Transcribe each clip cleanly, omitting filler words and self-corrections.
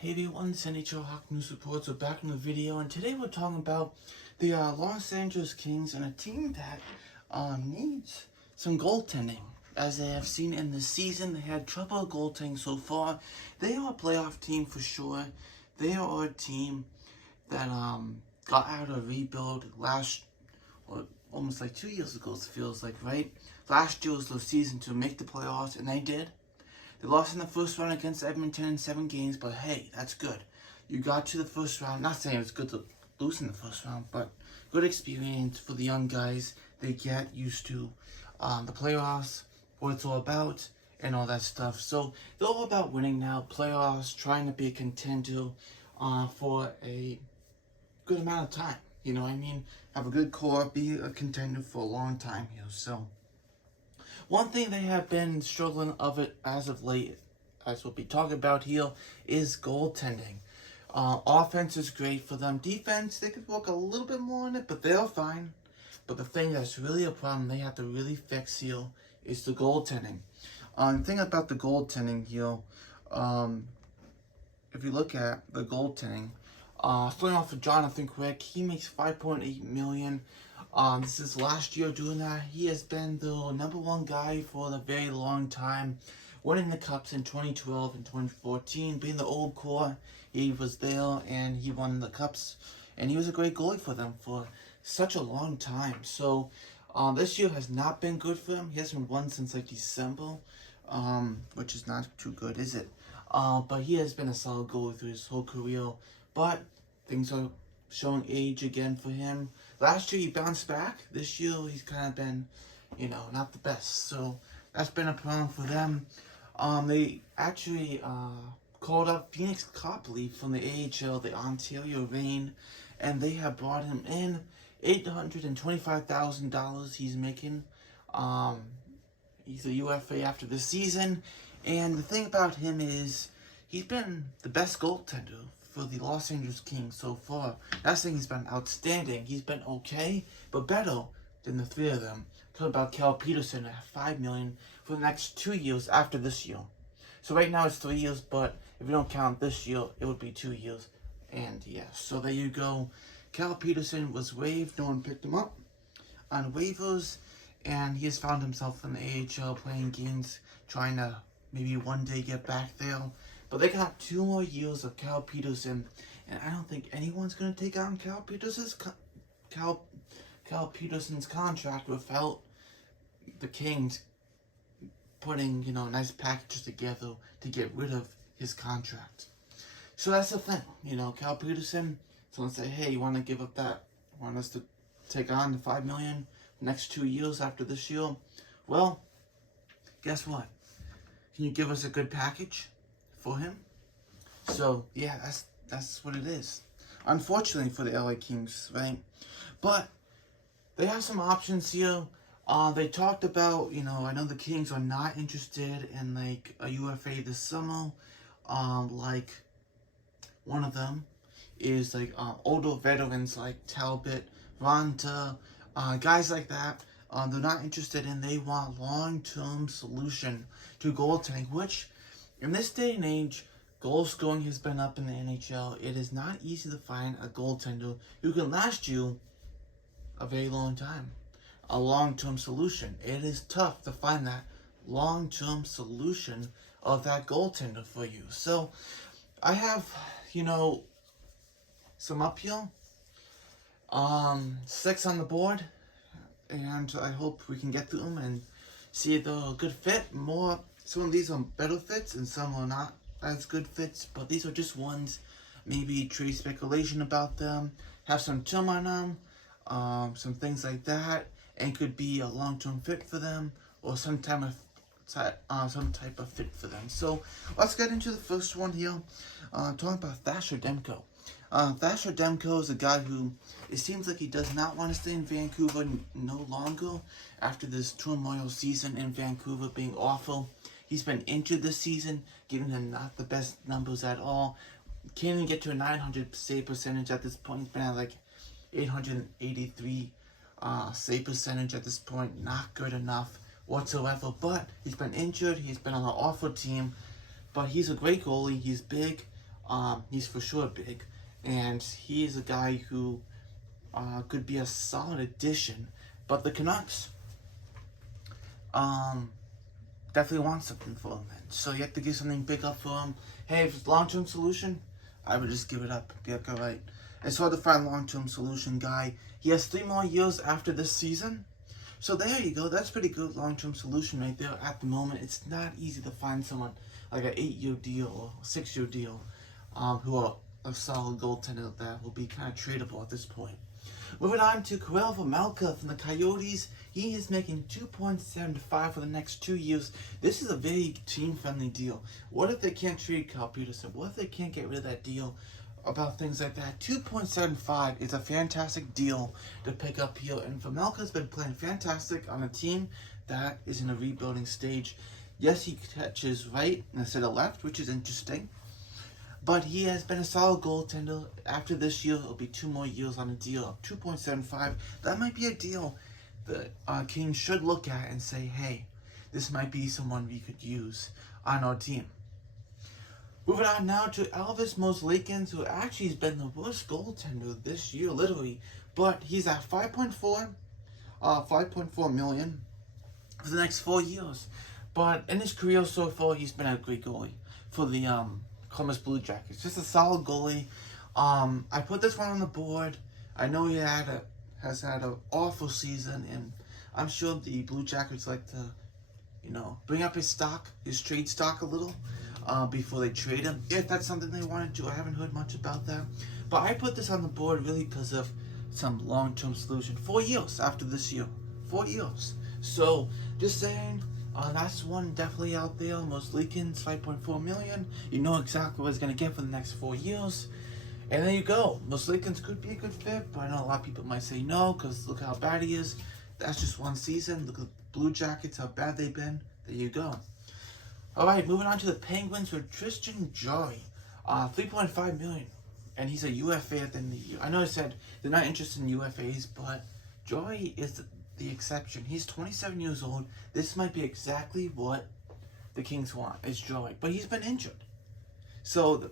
Hey everyone, it's NHL Hockey News Reports. We're back in the video, and today we're talking about the Los Angeles Kings and a team that needs some goaltending. As they have seen in the season, they had trouble goaltending so far. They are a playoff team for sure. They are a team that got out of rebuild almost like 2 years ago. It feels like, right? Last year was the season to make the playoffs, and they did. They lost in the first round against Edmonton in 7 games, but hey, that's good. You got to the first round. Not saying it's good to lose in the first round, but good experience for the young guys. They get used to the playoffs, what it's all about, and all that stuff. So they're all about winning now. Playoffs, trying to be a contender for a good amount of time. You know what I mean? Have a good core, be a contender for a long time here. So one thing they have been struggling of it as of late, as we'll be talking about here, is goaltending. Offense is great for them. Defense, they could work a little bit more on it, but they're fine. But the thing that's really a problem they have to really fix here is the goaltending. The thing about the goaltending here, if you look at the goaltending, starting off with Jonathan Quick, he makes $5.8 million. This is last year doing that. He has been the #1 guy for a very long time, winning the Cups in 2012 and 2014, being the old core. He was there and he won the Cups, and he was a great goalie for them for such a long time. So this year has not been good for him. He hasn't won since like December, which is not too good, is it? But he has been a solid goalie through his whole career. But things are showing age again for him. Last year he bounced back. This year he's kind of been, not the best. So that's been a problem for them. They actually called up Phoenix Copley from the AHL, the Ontario Reign, and they have brought him in. $825,000 he's making. He's a UFA after the season. And the thing about him is he's been the best goaltender for the Los Angeles Kings so far. Not saying he's been outstanding. He's been okay, but better than the three of them. Talking about Cal Peterson at $5 million for the next 2 years after this year. So right now it's 3 years, but if you don't count this year, it would be 2 years. And yeah, so there you go. Cal Peterson was waived. No one picked him up on waivers, and he has found himself in the AHL playing games, trying to maybe one day get back there. But they got 2 more years of Cal Peterson, and I don't think anyone's going to take on Cal Peterson's contract without the Kings putting, nice packages together to get rid of his contract. So that's the thing, Cal Peterson, someone say, hey, you want to give up that? Want us to take on the $5 million next 2 years after this year? Well, guess what? Can you give us a good package for him? So yeah, that's what it is. Unfortunately for the LA Kings, right? But they have some options here. They talked about, I know the Kings are not interested in like a UFA this summer. Like one of them is like older veterans like Talbot, Ronta, guys like that. They're not interested in. They want long-term solution to goaltending, which in this day and age, goal scoring has been up in the NHL. It is not easy to find a goaltender who can last you a very long time. A long-term solution. It is tough to find that long-term solution of that goaltender for you. So I have, some up here. 6 on the board, and I hope we can get through them and see if they're a good fit. Some of these are better fits and some are not as good fits, but these are just ones. Maybe trade speculation about them, have some term on them, some things like that, and could be a long-term fit for them or some type of fit for them. So let's get into the first one here. Talking about Thatcher Demko. Thatcher Demko is a guy who, it seems like he does not want to stay in Vancouver no longer after this turmoil season in Vancouver being awful. He's been injured this season, giving him not the best numbers at all. Can't even get to a 900 save percentage at this point. He's been at like 883 save percentage at this point. Not good enough whatsoever, but he's been injured. He's been on an awful team, but he's a great goalie. He's big. He's for sure big, and he is a guy who could be a solid addition. But the Canucks definitely want something for him. So you have to give something big up for him. Hey, if it's a long-term solution, I would just give it up. Be like, all right. It's hard to find a long-term solution guy. He has 3 more years after this season. So there you go. That's pretty good long-term solution right there. At the moment, it's not easy to find someone like an 8-year deal or 6-year deal who are a solid goaltender that will be kind of tradable at this point. Moving on to Karel Vejmelka from the Coyotes. He is making $2.75 for the next 2 years. This is a very team-friendly deal. What if they can't trade Cal Peterson? What if they can't get rid of that deal about things like that? $2.75 is a fantastic deal to pick up here. And Vejmelka's been playing fantastic on a team that is in a rebuilding stage. Yes, he catches right instead of left, which is interesting. But he has been a solid goaltender. After this year, it'll be 2 more years on a deal of $2.75. That might be a deal that Kings should look at and say, hey, this might be someone we could use on our team. Moving on now to Elvis Merzlikins, who actually has been the worst goaltender this year, literally. But he's at $5.4 million for the next 4 years. But in his career so far, he's been a great goalie for the Columbus Blue Jackets. Just a solid goalie. I put this one on the board. I know he has had an awful season, and I'm sure the Blue Jackets like to, bring up his stock, his trade stock a little before they trade him. If that's something they want to do, I haven't heard much about that. But I put this on the board really because of some long-term solution. 4 years after this year. 4 years. So, just saying, that's one definitely out there. Merzlikins, $5.4 million. You know exactly what he's going to get for the next 4 years. And there you go. Merzlikins could be a good fit, but I know a lot of people might say no because look how bad he is. That's just one season. Look at the Blue Jackets, how bad they've been. There you go. All right, moving on to the Penguins with Tristan Jarry. $3.5 million. And he's a UFA at the end of the year. I know I said they're not interested in UFAs, but Jarry is the exception. He's 27 years old. This might be exactly what the Kings want, is Jarry. But he's been injured. So,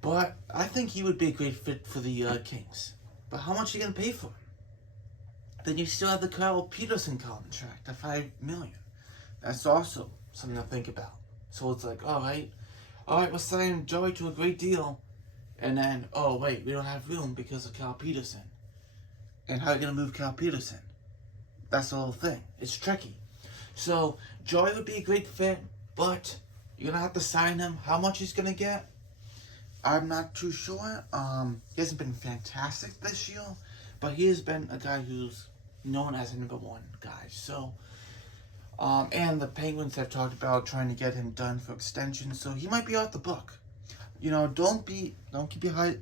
but I think he would be a great fit for the Kings. But how much are you going to pay for him? Then you still have the Kyle Peterson contract at $5 million. That's also something to think about. So it's like, all right, we're signing Jarry to a great deal. And then, oh, wait, we don't have room because of Kyle Peterson. And how are you going to move Kyle Peterson? That's the whole thing. It's tricky. So, Jarry would be a great fit, but you're going to have to sign him. How much he's going to get? I'm not too sure. He hasn't been fantastic this year, but he has been a guy who's known as a number 1 guy. So, and the Penguins have talked about trying to get him done for extension, so he might be out the book. Don't keep your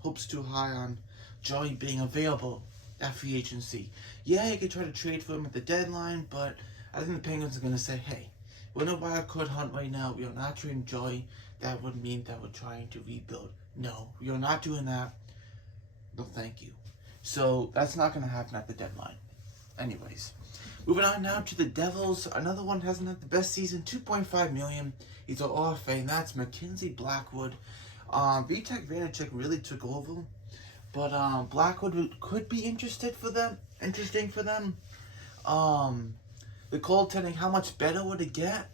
hopes too high on Jarry being available at free agency. Yeah, you could try to trade for him at the deadline, but I think the Penguins are going to say, hey, we're in a wild card hunt right now. We are not trading Jarry. That would mean that we're trying to rebuild. No, we are not doing that. No, thank you. So that's not going to happen at the deadline. Anyways, moving on now to the Devils. Another one hasn't had the best season. $2.5 million. He's an RFA, and that's Mackenzie Blackwood. Vitek Vanacek really took over, but Blackwood could be interesting for them. The goaltending, how much better would it get?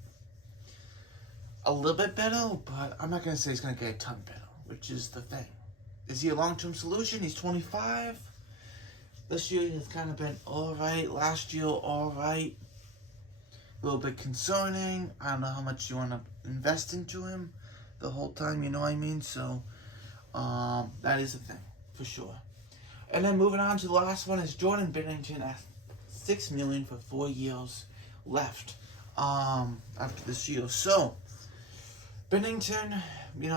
A little bit better, but I'm not going to say he's going to get a ton better, which is the thing. Is he a long-term solution? He's 25. This year has kind of been alright. Last year, alright. A little bit concerning. I don't know how much you want to invest into him the whole time, you know what I mean? So, that is a thing, for sure. And then moving on to the last one is Jordan Binnington at $6 million for 4 years left after this year. So, Binnington,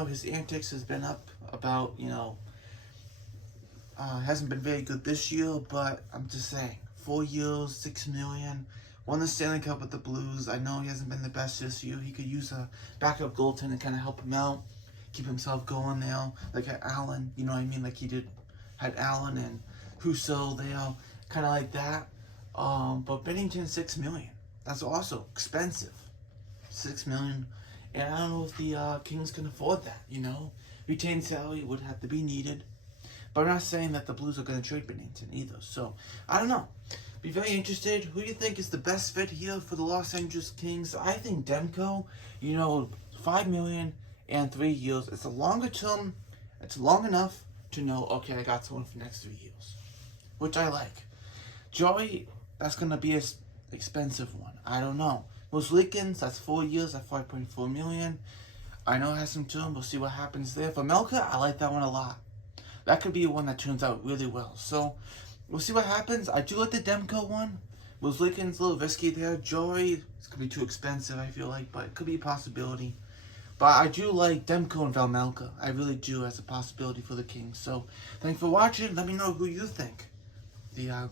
his antics has been up about, hasn't been very good this year, but I'm just saying, 4 years, $6 million, won the Stanley Cup with the Blues. I know he hasn't been the best this year. He could use a backup goaltender to kind of help him out, keep himself going now, like at Allen, you know what I mean, like he had Allen and Husso there, kind of like that. But Binnington, $6 million. That's also expensive. $6 million. And I don't know if the Kings can afford that, you know? Retained salary would have to be needed. But I'm not saying that the Blues are going to trade Bennington either. So, I don't know. Be very interested. Who do you think is the best fit here for the Los Angeles Kings? I think Demko, you know, $5 million and 3 years. It's a longer term. It's long enough to know, okay, I got someone for the next 3 years. Which I like. Joey, that's going to be an expensive one. I don't know. Moslikins, that's 4 years at $5.4 million. I know it has some term. We'll see what happens there. For Melka, I like that one a lot. That could be one that turns out really well. So, we'll see what happens. I do like the Demko one. Moslikins, a little risky there. Joey, it's going to be too expensive, I feel like, but it could be a possibility. But I do like Demko and Valmelka. I really do as a possibility for the Kings. So, thanks for watching. Let me know who you think the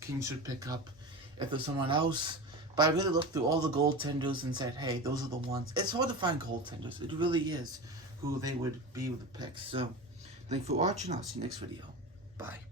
Kings should pick up. If there's someone else. But I really looked through all the goaltenders and said, hey, those are the ones. It's hard to find goaltenders. It really is who they would be with the picks. So, thanks for watching. I'll see you next video. Bye.